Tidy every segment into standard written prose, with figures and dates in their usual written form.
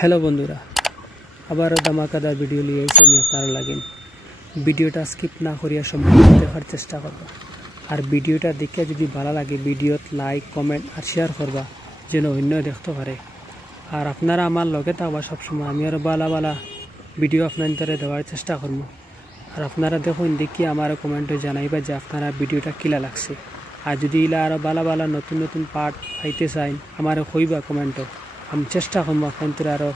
হ্যালো বন্ধুরা, আবারও ধামাকাদার ভিডিও নিয়ে এসে আমি আপনারা লাগেন। ভিডিওটা স্কিপ না করিয়া সম্পূর্ণ দেখার চেষ্টা করব। আর ভিডিওটা দেখে যদি ভালো লাগে ভিডিওত লাইক কমেন্ট আর শেয়ার করবা, যেন অন্য দেখতে পারে। আর আপনারা আমার লগে থাকবা সবসময়, আমি আরও বালা বালা ভিডিও আপনাদের দেওয়ার চেষ্টা করবো। আর আপনারা দেখুন দেখি আমার কমেন্টে জানাইবা যে আপনারা ভিডিওটা কিলা লাগছে। আর যদি ইলা আরও বালা বালা নতুন নতুন পার্ট পাইতে চাই আমার কইবা কমেন্টও, আমি চেষ্টা করবো আপনাদের আরও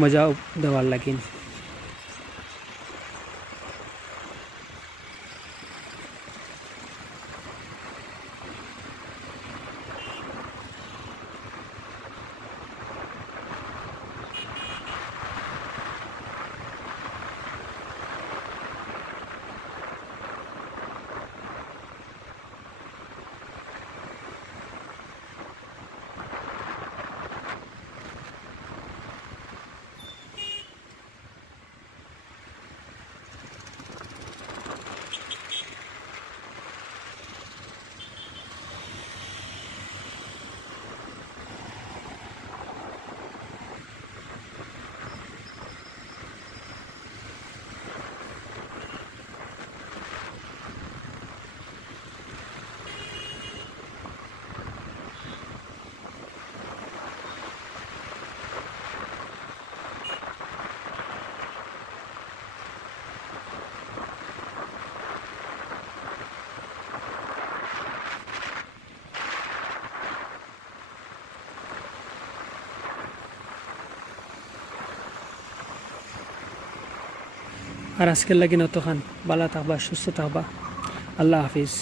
মজা দেওয়ার লাগিন। আর আজকের লাগি নতখান, ভালো থাকবা, সুস্থ থাকবা। আল্লাহ হাফিজ।